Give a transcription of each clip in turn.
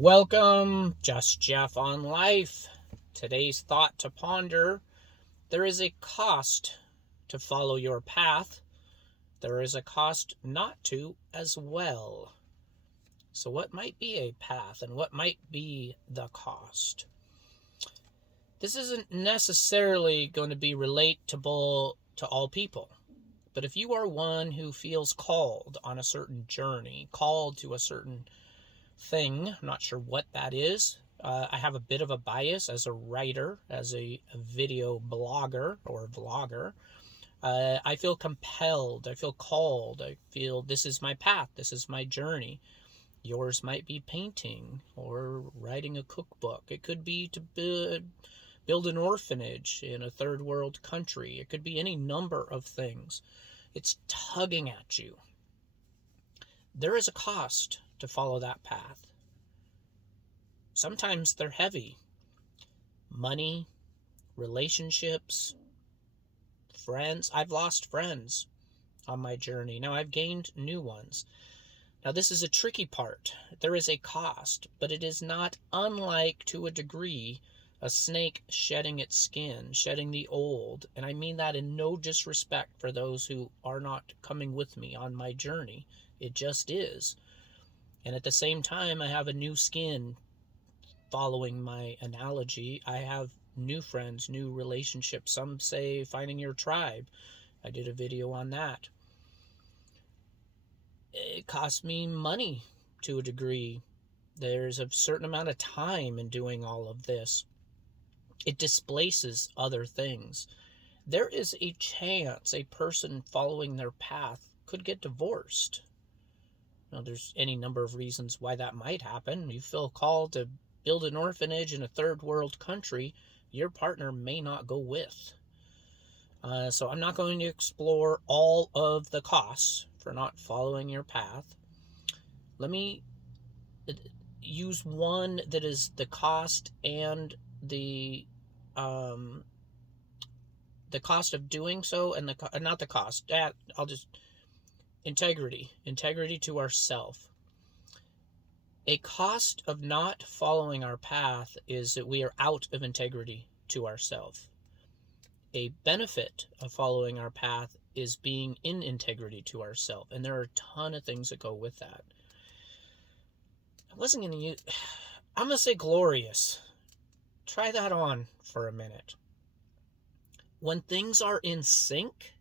Welcome, Just Jeff on Life. Today's thought to ponder: there is a cost to follow your path. There is a cost not to as well. So, what might be a path and what might be the cost? This isn't necessarily going to be relatable to all people. But if you are one who feels called on a certain journey, called to a certain thing, I'm not sure what that is. I have a bit of a bias as a writer, as a video blogger or vlogger. I feel compelled, I feel called, I feel this is my path, this is my journey. Yours might be painting or writing a cookbook. It could be to build an orphanage in a third world country. It could be any number of things. It's tugging at you. There is a cost to follow that path. Sometimes they're heavy. Money, relationships, friends. I've lost friends on my journey. Now I've gained new ones. Now this is a tricky part. There is a cost, but it is not unlike, to a degree, a snake shedding its skin, shedding the old. And I mean that in no disrespect for those who are not coming with me on my journey. It just is. And at the same time, I have a new skin. Following my analogy, I have new friends, new relationships. Some say finding your tribe. I did a video on that. It cost me money to a degree. There's a certain amount of time in doing all of this. It displaces other things. There is a chance a person following their path could get divorced. Now, there's any number of reasons why that might happen. You feel called to build an orphanage in a third world country, your partner may not go with. So I'm not going to explore all of the costs for not following your path. Let me use one that is the cost and the cost of doing so, and not the cost. I'll just integrity to ourself. A cost of not following our path is that we are out of integrity to ourselves. A benefit of following our path is being in integrity to ourselves. And there are a ton of things that go with that. I'm going to say glorious. Try that on for a minute. When things are in sync,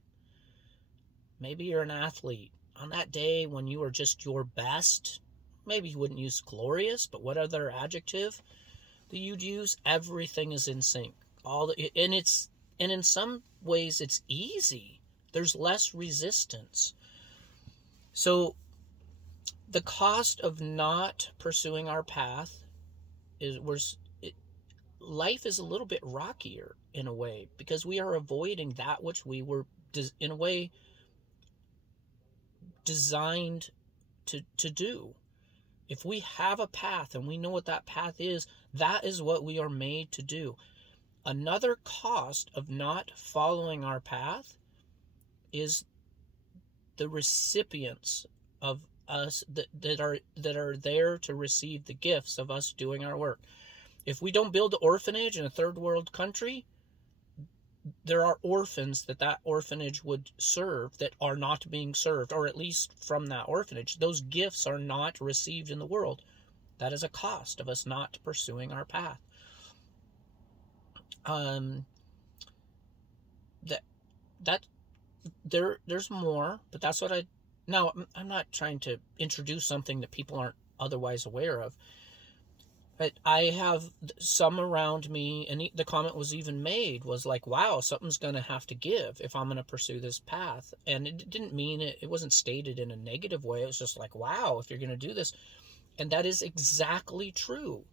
maybe you're an athlete. On that day when you are just your best, maybe you wouldn't use glorious, but what other adjective that you'd use? Everything is in sync. And in some ways it's easy. There's less resistance. So the cost of not pursuing our path is life is a little bit rockier in a way, because we are avoiding that which we were in a way designed to do. If we have a path and we know what that path is, that is what we are made to do. Another cost of not following our path is the recipients of us that are there to receive the gifts of us doing our work. If we don't build an orphanage in a third world country, there are orphans that orphanage would serve that are not being served, or at least from that orphanage. Those gifts are not received in the world. That is a cost of us not pursuing our path. There's more, but that's what now I'm not trying to introduce something that people aren't otherwise aware of. But I have some around me, and the comment was even made, was like, wow, something's going to have to give if I'm going to pursue this path. And it didn't mean it wasn't stated in a negative way. It was just like, wow, if you're going to do this. And that is exactly true.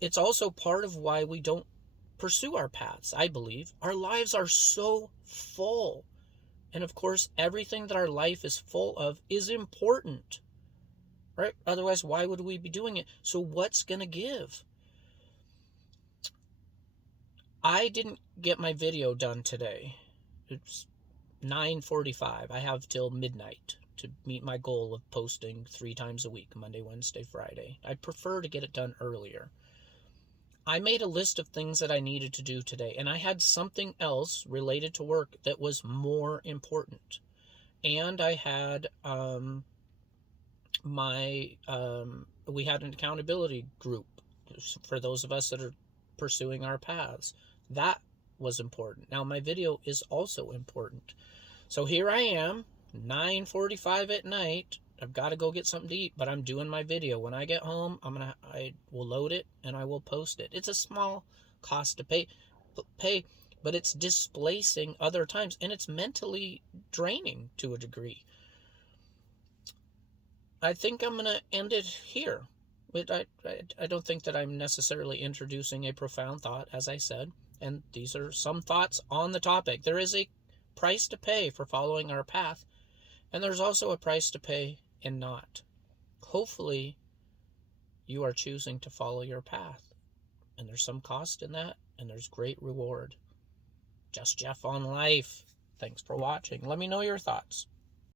It's also part of why we don't pursue our paths, I believe. Our lives are so full. And of course, everything that our life is full of is important. Right? Otherwise, why would we be doing it? So what's going to give? I didn't get my video done today. It's 9:45. I have till midnight to meet my goal of posting 3 times a week, Monday, Wednesday, Friday. I'd prefer to get it done earlier. I made a list of things that I needed to do today, and I had something else related to work that was more important. And I had we had an accountability group for those of us that are pursuing our paths. That was important. Now my video is also important. So here I am, 9:45 at night. I've got to go get something to eat, but I'm doing my video. When I get home, I will load it and I will post it. It's a small cost to pay, but it's displacing other times, and it's mentally draining to a degree. I think I'm going to end it here. I don't think that I'm necessarily introducing a profound thought, as I said, and these are some thoughts on the topic. There is a price to pay for following our path, and there's also a price to pay in not. Hopefully, you are choosing to follow your path, and there's some cost in that, and there's great reward. Just Jeff on life. Thanks for watching. Let me know your thoughts.